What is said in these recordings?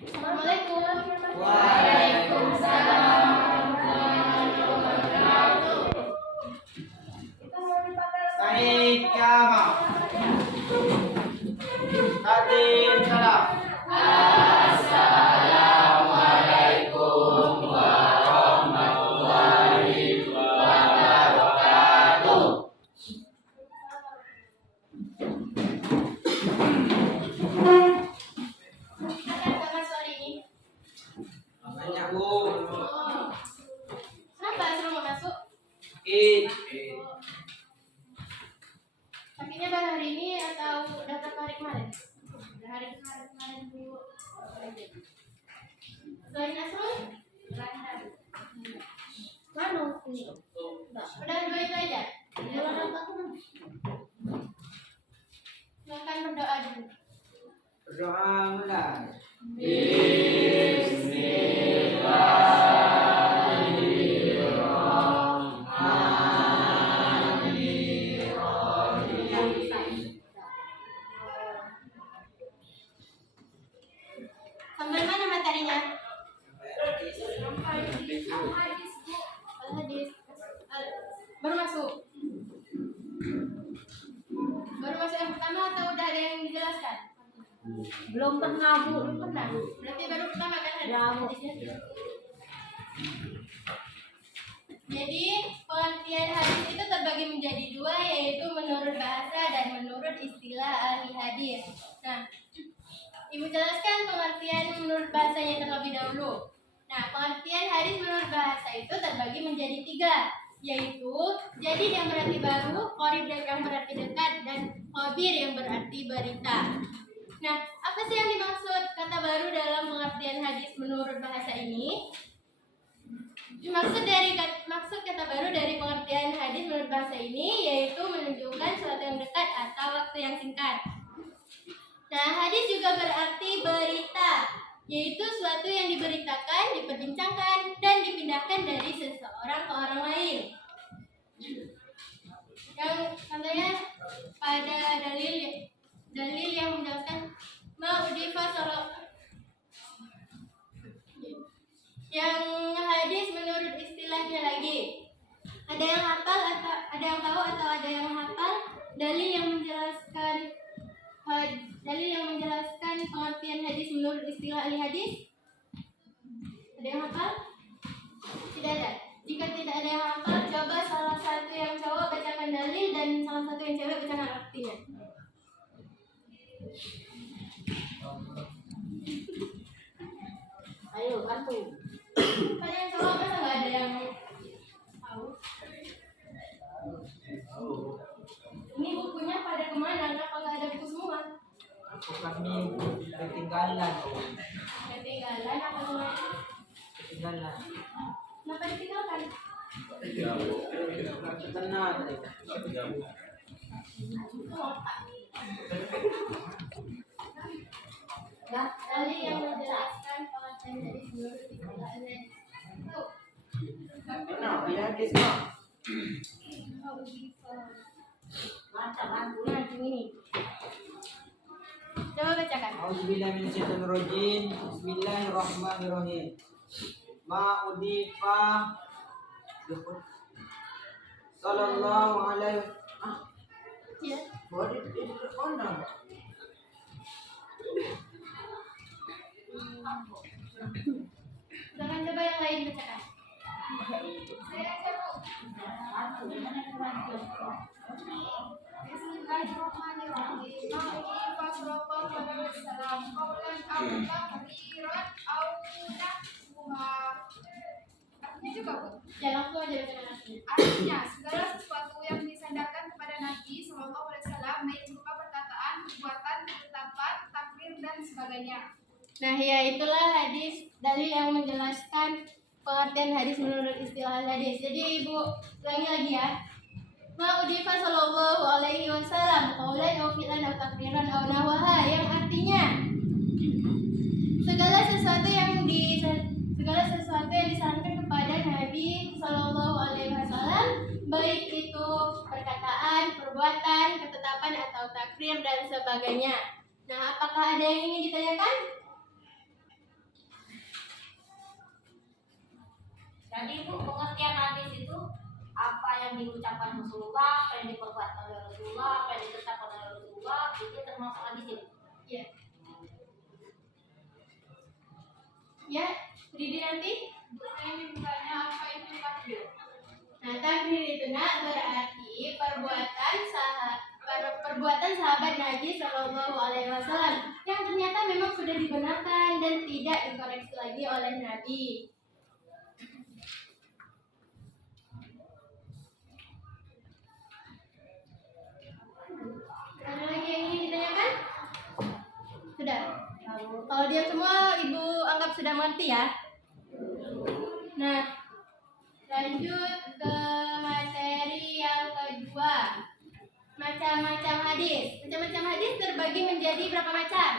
Assalamualaikum. Waalaikumsalam. Said Kamal. Hadir salam. Assalamualaikum warahmatullahi wabarakatuh. Silakan soal ini. Banyak Bu. Oh. Kenapa suruh mau masuk? Id. Sakitnya baru hari ini atau daftar hari kemarin? Hari kemarin Bu. Selain Nasrul? Manu ini. Udah dua itu aja. Silakan berdoa dulu. Berdoa mulai. Sampai mana materinya? Al-Hadis. Baru masuk. Baru masuk yang pertama atau udah ada yang dijelaskan? Belum pernah Bu. Belum pernah. Berarti baru pertama kan ada hadisnya. Jadi pengertian hadis itu terbagi menjadi dua, yaitu menurut bahasa dan menurut istilah ahli hadis. Nah, Ibu jelaskan pengertian menurut bahasanya terlebih dahulu. Nah, pengertian hadis menurut bahasa itu terbagi menjadi tiga, yaitu jadid yang berarti baru, qorib yang berarti dekat, dan khabir yang berarti berita. Nah, apa sih yang dimaksud kata baru dalam pengertian hadis menurut bahasa ini? Maksud kata baru dari pengertian hadis menurut bahasa ini yaitu menunjukkan sesuatu yang dekat atau waktu yang singkat. Nah, hadis juga berarti berita, yaitu sesuatu yang diberitakan, diperbincangkan, dan dipindahkan dari seseorang ke orang lain. Yang contohnya pada dalil yang menjelaskan ma'udifa soro. Yang hadis menurut istilahnya lagi. Ada yang hafal atau ada yang tahu atau ada yang hafal dalil yang menjelaskan pengertian hadis menurut istilah ahli hadis? Ada yang hafal? Tidak ada. Jika tidak ada yang hafal, coba salah satu yang cowok bacakan dalil dan salah satu yang cewek bacakan artinya. Ayo bantu. Ada yang cowok masa nggak ada yang tahu? Ini bukunya pada kemana? Kenapa nggak ada buku semua? Kami ketinggalan. Ketinggalan apa gimana? Ketinggalan. Kenapa ditinggalkan? Tenang. Nah, dalil yang menjelaskan pengertian hadis menurut istilah hadis. Benar, bila hadis mah. Baca bantu. Nah, ini. Coba bacakan. Auzubillahi minasyaitonirrajim. Bismillahirrahmanirrahim. Ma'udifa sallallahu alaihi Ya. Boleh dikondang. Jangan coba yang lain bacakan. Bismillahirrahmanirrahim. Ma'udifa sallallahu alaihi wasallam qaulan aw takriran aw nahwa. Artinya juga Bu. Ya, langsung aja bacakan artinya. Artinya segala sesuatu yang disandarkan kepada Nabi sallallahu alaihi wasallam baik berupa perkataan, perbuatan, ketetapan, takrir dan sebagainya. Nah, ya itulah hadis dalil yang menjelaskan pengertian hadis menurut istilah hadis. Jadi Ibu ulangi lagi ya. Ma'udifa sallallahu alaihi wasallam qaulan aw fi'lan aw takriran aw nahwaha, yang artinya segala sesuatu yang disarankan kepada Nabi sallallahu alaihi wasallam, baik itu perkataan, perbuatan, ketetapan atau takrir dan sebagainya. Nah, apakah ada yang ingin ditanyakan? Tadi Ibu pengertian hadis itu apa yang diucapkan Rasulullah, apa yang diperbuat oleh Rasulullah, apa yang ditetapkan oleh Rasulullah, itu termasuk hadis itu. Ya. Ya, Ridi nanti. Saya ingin bertanya apa itu takbir? Nah, takbir itu berarti perbuatan sahabat Nabi Shallallahu Alaihi Wasallam yang ternyata memang sudah dibenarkan dan tidak dikoreksi lagi oleh Nabi. Ada lagi yang ingin ditanyakan? Sudah. Kalau dia semua Ibu anggap sudah mengerti ya. Nah, lanjut ke materi yang kedua. Macam-macam hadis. Macam-macam hadis terbagi menjadi berapa macam?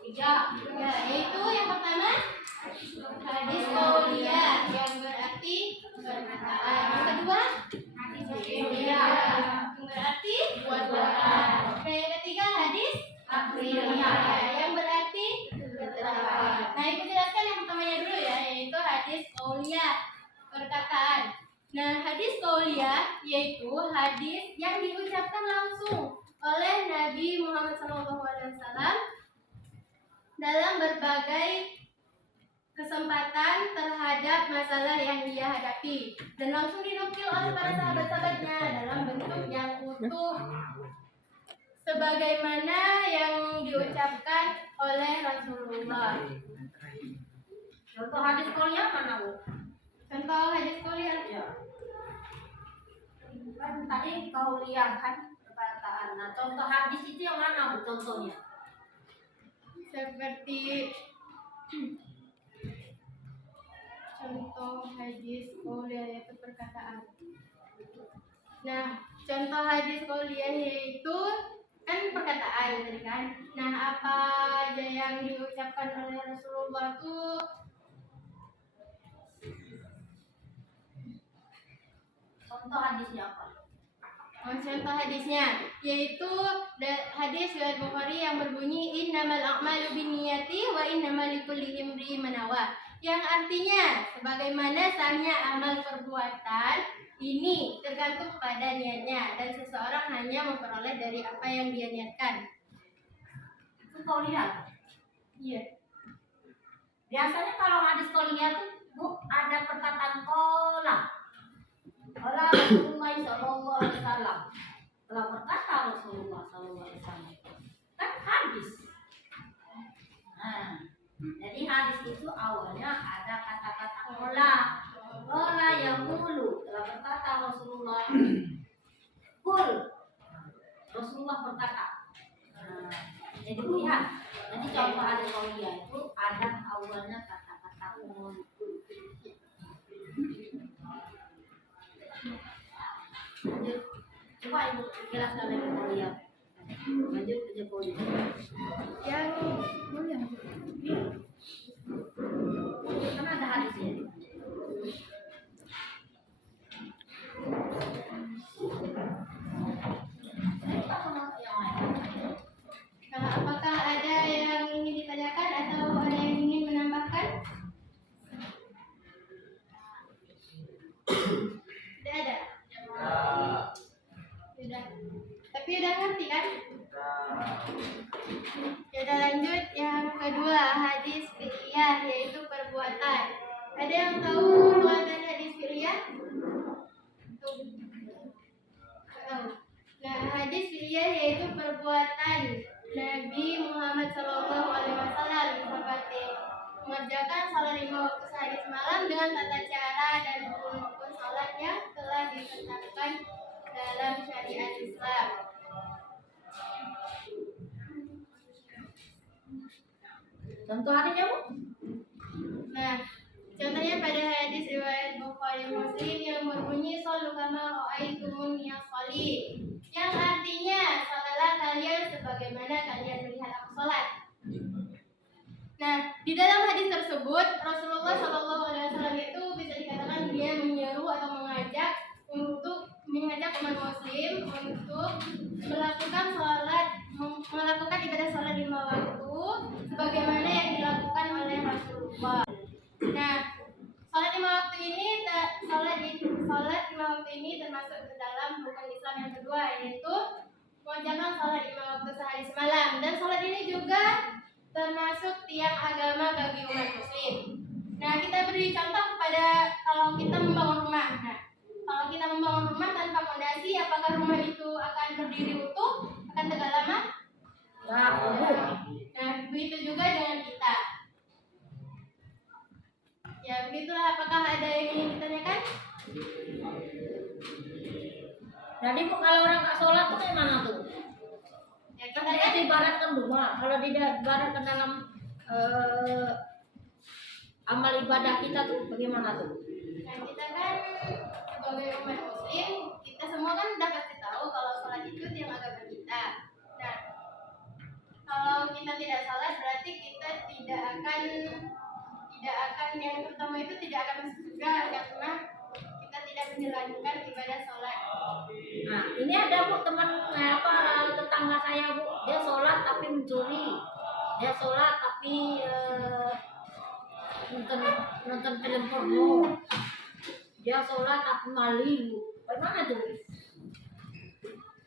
3. Ya, yaitu yang pertama hadis qauliyah yang berarti perkataan. Yang kedua hadis fi'liyah yang berarti perbuatan. Dan yang ketiga hadis akriyah yang berarti ketetapan. Nah, Ibu jelaskan yang pertamanya dulu ya, yaitu hadis qauliyah, perkataan. Nah, hadis qauliyah yaitu hadis yang diucapkan langsung oleh Nabi Muhammad SAW dalam berbagai kesempatan terhadap masalah yang dia hadapi dan langsung dinukil oleh para sahabat-sahabatnya dalam bentuk yang utuh sebagaimana yang diucapkan oleh Rasulullah. Contoh hadis qauliyah mana, Bu? Contoh hadis qauliyah. Ya. Kan tadi qauliyah kan perkataan. Nah, contoh hadis itu yang mana, Bu, contohnya? Seperti contoh hadis qauliyah yaitu perkataan. Nah, contoh hadis qauliyah yaitu kan perkataan tadi kan. Nah, apa aja yang diucapkan oleh Rasulullah tuh Contoh hadisnya apa? contoh hadisnya yaitu hadis riwayat Bukhari yang berbunyi innamal a'malu binniyati wa innamal likulli imri'in ma nawa, yang artinya sebagaimana sahnya amal perbuatan ini tergantung pada niatnya dan seseorang hanya memperoleh dari apa yang dia niatkan. Itu qauliyah. Iya. Biasanya kalau hadis qauliyah itu, Bu, ada perkataan qala. Qala Rasulullah sallallahu alaihi wasallam. Telah berkata Rasulullah sallallahu alaihi wasallam. Kan hadis. Nah, jadi hadis itu awalnya ada kata-kata qala. Qala yaqulu, telah berkata Rasulullah. Qul, Rasulullah berkata. Nah, jadi lihat. Jadi contoh hadis qauliyah itu ada awalnya kata-kata qul. Lanjut. Coba Ibu jelaskan lagi qauliyah. Lanjut aja qauliyah. Yang boleh. Kan ada hadisnya. Nah, apakah ada yang ingin ditanyakan atau ada yang ingin menambahkan? Tidak ada. Sudah. Tapi udah ngerti kan? Kita lanjut yang kedua, hadis fi'liyah yaitu perbuatan. Ada yang tahu perbuatan hadis fi'liyah? Tuh. Tahu. Nah, hadis fi'liyah yaitu perbuatan Nabi Muhammad SAW seperti mengerjakan salat 5 waktu sehari semalam dengan tata cara dan rukun salat yang telah ditetapkan dalam syariat Islam. Contoh hadisnya, Bu? Nah, contohnya pada hadis riwayat Bukhari Muslim yang berbunyi shollu kama ra'aitumuni sholli, yang artinya salatlah kalian sebagaimana kalian melihat aku salat. Nah, di dalam hadis tersebut Rasulullah SAW itu bisa dikatakan dia menyeru atau mengajak umat muslim untuk melakukan ibadah salat 5 waktu sebagaimana yang dilakukan oleh Rasulullah. Nah, salat 5 waktu ini Salat lima waktu ini termasuk ke dalam rukun Islam yang kedua, yaitu mengerjakan salat lima waktu sehari semalam. Dan salat ini juga termasuk tiang agama bagi umat muslim. Nah, kita beri contoh kepada kalau kita membangun rumah. Nah, kalau kita membangun rumah tanpa fondasi, apakah rumah itu akan berdiri utuh, akan tegak lama? Nah, begitu juga dengan kita. Ya, begitulah. Apakah ada yang ingin ditanyakan? Jadi Bu, kalau orang nggak sholat tuh kayak mana tuh? Ya, Kan kita dia kan diibaratkan rumah. Kalau diibaratkan dalam amal ibadah kita tuh bagaimana tuh? Nah, kita kan sebagai umat muslim, kita semua kan udah pasti tahu kalau sholat itu tiang agama kita. Nah, kalau kita tidak sholat berarti kita tidak akan yang pertama itu tidak akan masuk surga karena kita tidak menjalankan ibadah sholat. Nah, ini ada Bu teman tetangga saya Bu, dia sholat tapi mencuri, dia sholat tapi nonton film porno, dia sholat tapi maling Bu. Bagaimana tuh?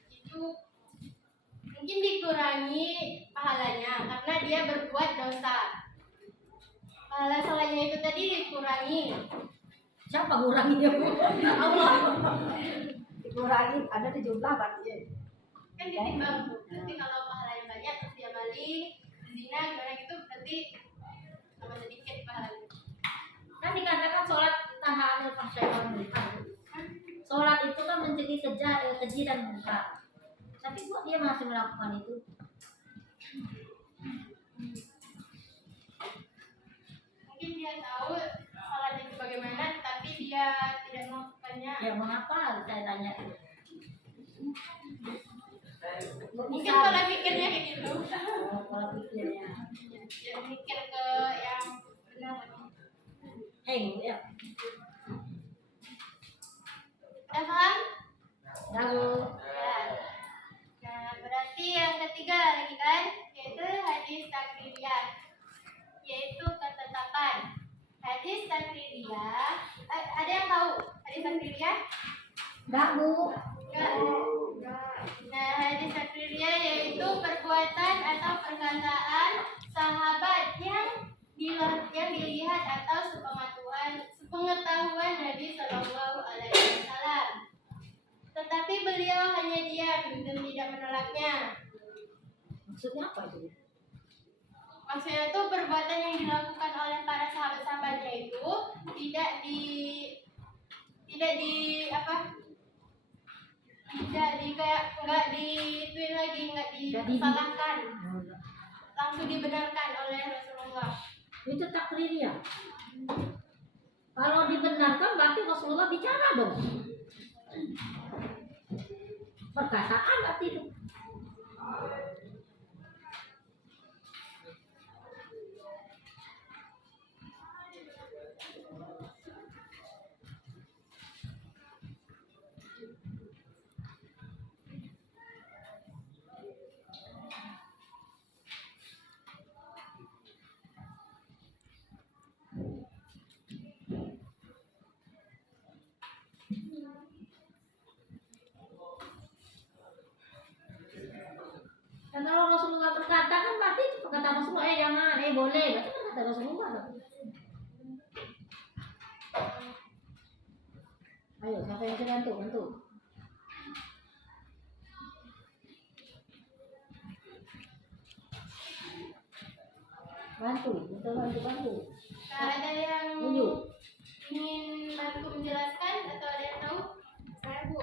Itu mungkin dikurangi pahalanya karena dia berbuat dosa. Pahala sholatnya itu tadi dikurangi. Siapa ngurangnya Bu? Allah Dikurangi, ada di jumlah berarti. kan ditimbang Bu. Nanti kalau pahalanya banyak terus dia maling, zina gimana gitu berarti sama sedikit pahalanya. Kan dikatakan sholat tahanul fahsya'i wal munkar. Sholat itu kan mencegah keji dan munkar. Tapi kok dia masih melakukan itu? Mungkin dia tahu sholat itu bagaimana tapi dia tidak melakukannya. Ya mengapa saya tanya itu? Kok Mungkin bisa? pola pikirnya kayak gitu. Pola pikirnya. Ya, mikir ke yang benar. Heng ya. Udah paham? Lalu Ya. Nah, berarti yang ketiga lagi kan, yaitu hadis takririyah, yaitu ketetapan. Hadis takririyah, ada yang tahu hadis takririyah? enggak Bu. Enggak. Nah, hadis takririyah yaitu perbuatan atau perkataan sahabat yang dilihat atau sepengetahuan Nabi Shallallahu Alaihi Wasallam. Tetapi beliau hanya diam dan tidak menolaknya. Maksudnya apa itu? Maksudnya itu perbuatan yang dilakukan oleh para sahabat-sahabatnya itu tidak kayak nggak dituin lagi, nggak disalahkan, langsung dibenarkan oleh Rasulullah. Itu takrir ya. Kalau dibenarkan berarti Rasulullah bicara dong. Perkataan berarti itu. Dan kalau Rasulullah berkata kan berarti itu perkataan Rasulullah, jangan, boleh, berarti perkataan Rasulullah dong. Ayo, siapa yang bisa bantu? Bantu. Nah, ada yang Tunjuk. ingin bantu menjelaskan atau ada yang tahu? Saya Bu,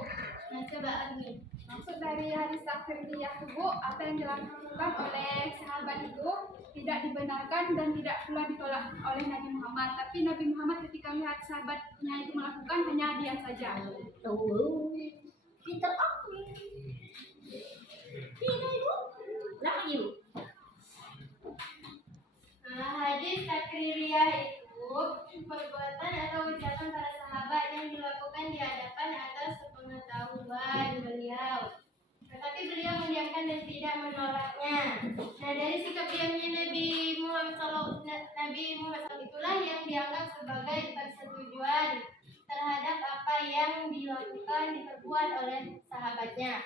Nah, coba Agni. maksud dari hadis takririyah itu Bu, apa yang dilakukan oleh sahabat itu tidak dibenarkan dan tidak pula ditolak oleh Nabi Muhammad. Tapi Nabi Muhammad ketika melihat sahabatnya itu melakukan hanya diam saja. Tuh, pinter aku. Pinter ibu. Lagi ibu. Nah, hadis takririyah itu perbuatan atau ucapan para sahabat yang dilakukan di hadapan atau sepengetahuan beliau. Tetapi beliau mendiamkan dan tidak menolaknya. Nah, dari sikap diamnya Nabi Muhammad SAW itulah yang dianggap sebagai persetujuan terhadap apa yang diperbuat oleh sahabatnya.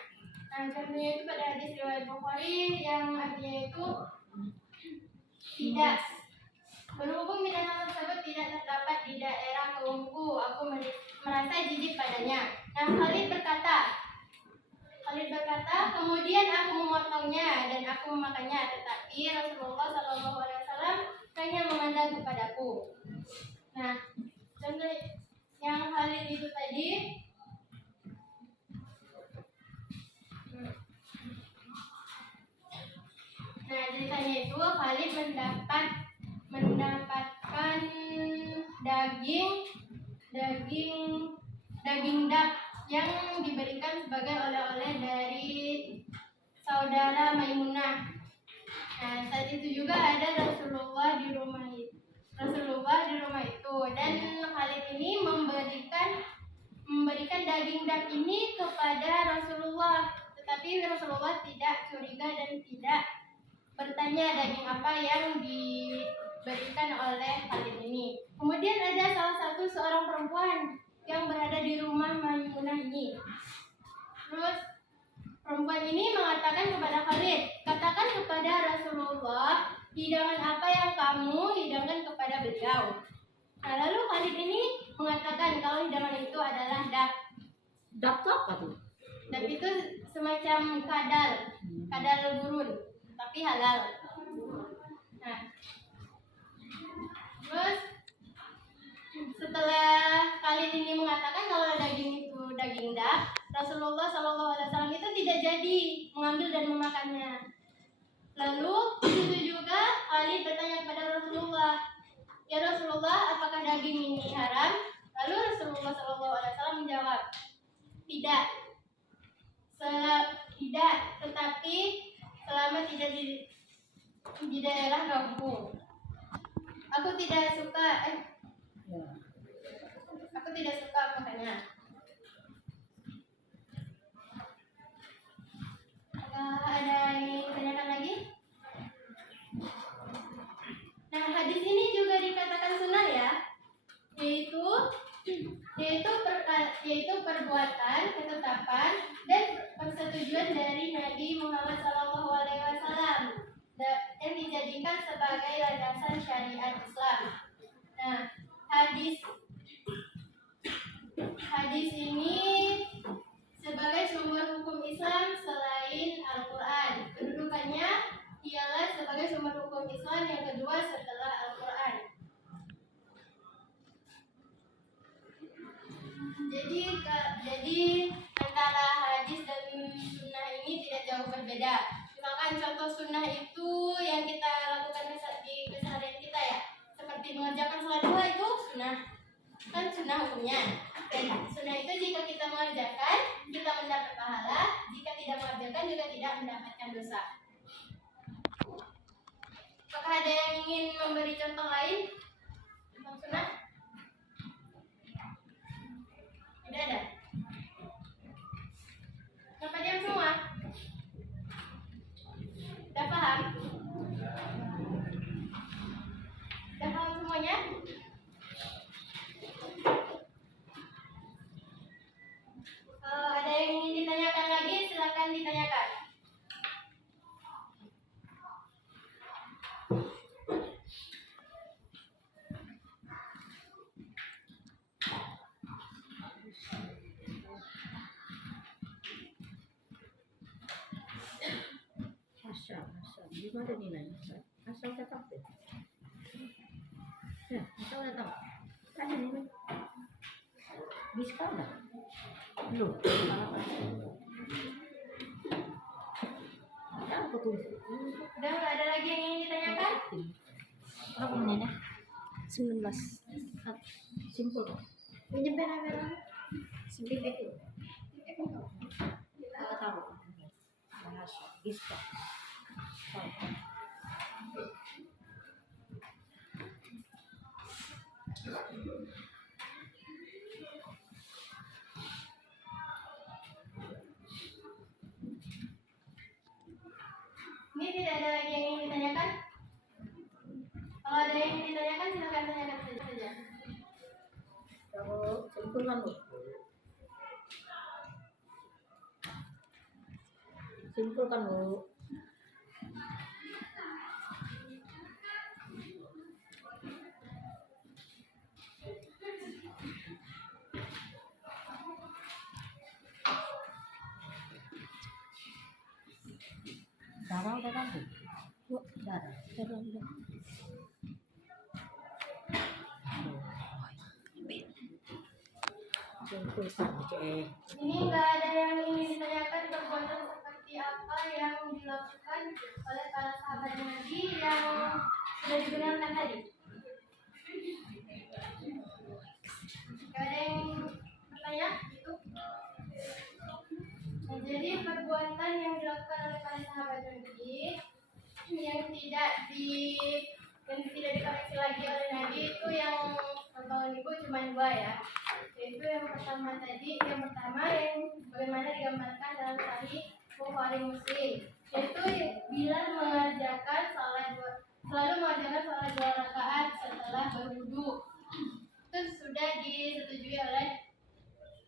Nah, contohnya itu pada hadis riwayat Bukhari yang artinya itu tidak berhubung binatang tersebut tidak terdapat di daerah kaumku, aku merasa jijik padanya. Nah, Khalid berkata, kemudian aku memotongnya dan aku memakannya, tetapi Rasulullah SAW hanya memandang kepadaku. Nah, contoh yang Khalid itu tadi, nah ceritanya itu Khalid mendapatkan daging dak yang diberikan sebagai oleh-oleh dari saudara Maimunah. Nah, saat itu juga ada Rasulullah di rumah itu dan Khalid ini memberikan daging dak ini kepada Rasulullah, tetapi Rasulullah tidak curiga dan tidak bertanya daging apa yang diberikan oleh Khalid ini. Kemudian ada seorang perempuan yang berada di rumah Maimunah ini. Terus perempuan ini mengatakan kepada Khalid, katakan kepada Rasulullah hidangan apa yang kamu hidangkan kepada beliau. Nah, lalu Khalid ini mengatakan kalau hidangan itu adalah dak. Dak tuh apa tuh? Dak itu semacam kadal gurun, tapi halal. Nah, terus setelah Khalid ini mengatakan kalau daging itu daging dak, Rasulullah SAW itu tidak jadi mengambil dan memakannya. Lalu itu juga Khalid bertanya kepada Rasulullah, ya Rasulullah, apakah daging ini haram? Lalu Rasulullah SAW menjawab, tidak, tetapi selama tidak di daerah kampung. Aku tidak suka makannya. Ada yang ditanyakan lagi? Nah, hadis ini juga dikatakan sunnah ya, yaitu perbuatan, ketetapan, dan persetujuan dari Nabi Muhammad SAW yang dijadikan sebagai landasan syariat Islam. Nah, hadis ini sebagai sumber hukum Islam selain Al-Quran. Kedudukannya ialah sebagai sumber hukum Islam yang kedua setelah Al-Quran. Jadi antara hadis dan sunnah ini tidak jauh berbeda. Misalkan contoh sunnah itu yang kita lakukan di keseharian kita ya, seperti mengerjakan sholat duha itu sunnah, kan sunnah hukumnya. Dan sunnah itu jika kita mengerjakan, kita mendapat pahala. Jika tidak mengerjakan, juga tidak mendapatkan dosa. Apakah ada yang ingin memberi contoh lain tentang sunnah? Tidak ada. Kenapa diam semua? Sudah paham? Sudah paham semuanya? Ada yang ingin ditanyakan lagi, silakan ditanyakan. Asal. Gimana nilainya? Asal tetap deh. Ya, asal tetap. Ada nilai. Bisa enggak? Belum. Apa tuh? Udah nggak ada lagi yang ingin ditanyakan? Berapa menitnya? 19. Simpel. Pinjam pena merah. Simpel itu. Kita tahu. Bahasa. Bisa. Ini tidak ada lagi yang ingin ditanyakan? Kalau ada yang ingin ditanyakan, silakan tanyakan saja. Kalau Simpulkan Bu. Simpulkan Bu. Darah udah kan Bu? Bu, darah. Darah udah. Simpulkan cek. Ini nggak ada yang ingin ditanyakan perbuatan seperti apa yang dilakukan oleh para sahabat Nabi yang sudah dibenarkan tadi. Nggak ada yang bertanya itu. Nah, jadi perbuatan yang dilakukan oleh para sahabat Nabi yang tidak dikoreksi lagi oleh Nabi itu yang tahun ibu cuma 2 ya. Yaitu yang pertama yang bagaimana digambarkan dalam Sahih Bukhari Muslim, yaitu Bilal selalu mengerjakan sholat 2 rakaat setelah berwudu. Itu sudah disetujui oleh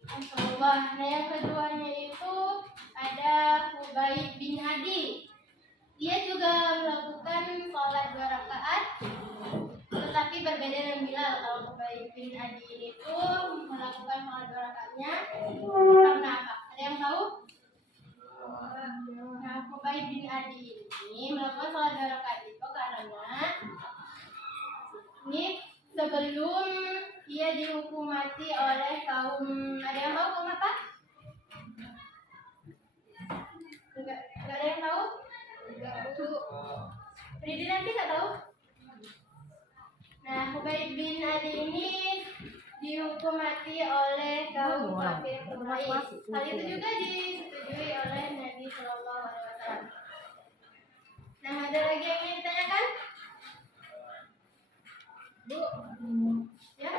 Rasulullah. Nah, yang keduanya itu ada Hubaib bin Adi. Dia juga melakukan sholat 2 rakaat, tetapi berbeda dengan Bilal. Kalau Hubaib bin Adi itu melakukan sholat 2 rakaatnya karena apa? Ada yang tahu? Nah, Hubaib bin Adi ini melakukan sholat 2 rakaat itu karena ini sebelum ia dihukum mati oleh kaum, ada yang tahu kaum apa? Enggak ada yang tahu? Jadi nanti nggak tahu. Nah, Hubaib bin Adi ini dihukum mati oleh kaum kafir Quraisy. Hal itu juga disetujui oleh Nabi Shallallahu Alaihi Wasallam. Nah, ada lagi yang ingin ditanyakan? Bu, Ya,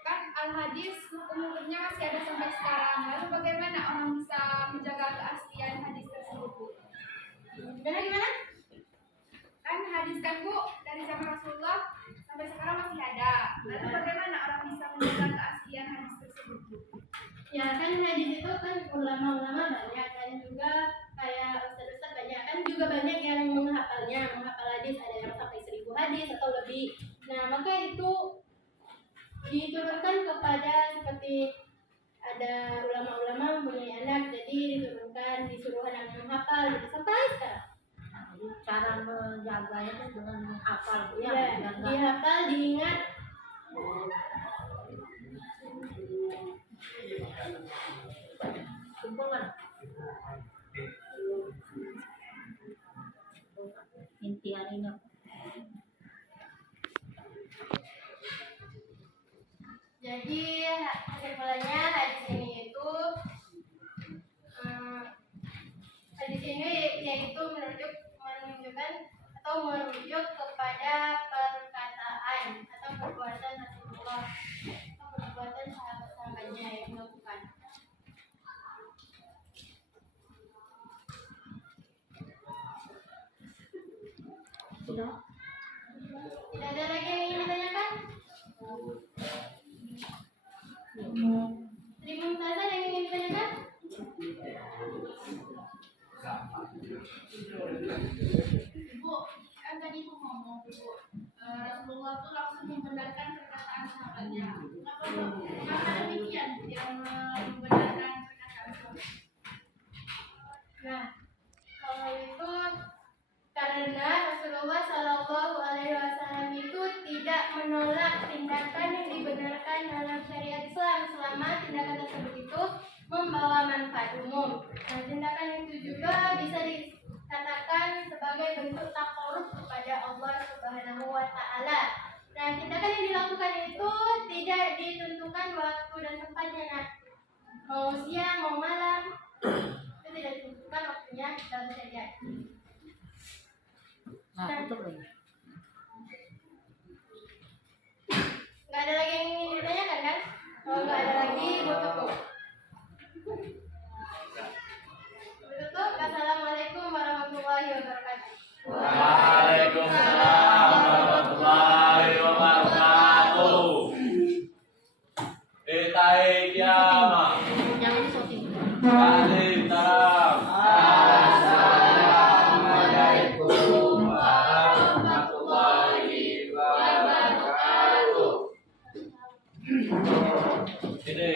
kan al-hadis hukum-hukumnya masih ada sampai sekarang. Lalu bagaimana orang bisa menjaga keaslian hadis tersebut, Bu? gimana? Kan hadis kan Bu dari zaman Rasulullah sampai sekarang masih ada. Lalu bagaimana orang bisa menjaga keaslian hadis tersebut, Bu? Ya kan hadis itu kan ulama-ulama banyak dan juga kayak ustaz-ustaz banyak kan juga banyak yang menghafal hadis, ada yang sampai 1000 hadis atau lebih. Nah, maka itu diturunkan kepada seperti ada ulama-ulama mempunyai anak, jadi disuruh anaknya menghafal sampai sekarang. Jadi cara menjaganya itu dengan menghafal Bu ya. Ya, Biar nggak dihafal, diingat. simpulkan. Inti harinya. Jadi kesimpulannya hadis ini yaitu menunjukkan atau merujuk kepada perkataan atau perbuatan Rasulullah atau perbuatan sahabat-sahabatnya yang melakukan. Sudah. Tidak ada lagi yang ingin ditanyakan? Terima kasih yang ingin ditanyakan? Bu, kan tadi Bu ngomong Rasulullah tuh langsung membenarkan perkataan sahabatnya. Kenapa demikian yang membenarkan perkataan sahabatnya? Nah, kalau itu karena Rasulullah Shallallahu Alaihi Wasallam itu tidak menolak tindakan yang dibenarkan dalam syariat Islam selama tindakan tersebut itu membawa manfaat umum. Nah, tindakan itu juga bisa dikatakan sebagai bentuk taqarrub kepada Allah Subhanahu Wa Taala. Nah, tindakan yang dilakukan itu tidak ditentukan waktu dan tempatnya. Nah, mau siang, mau malam, itu tidak ditentukan waktunya dalam syariat. Nah, tutup lagi. Nggak ada lagi yang ingin ditanyakan kan? Kalau nggak ada lagi, gue tutup. Assalamualaikum warahmatullahi wabarakatuh. Waalaikumsalam warahmatullahi wabarakatuh. Waalaikumsalam. Assalamualaikum warahmatullahi wabarakatuh. Ini.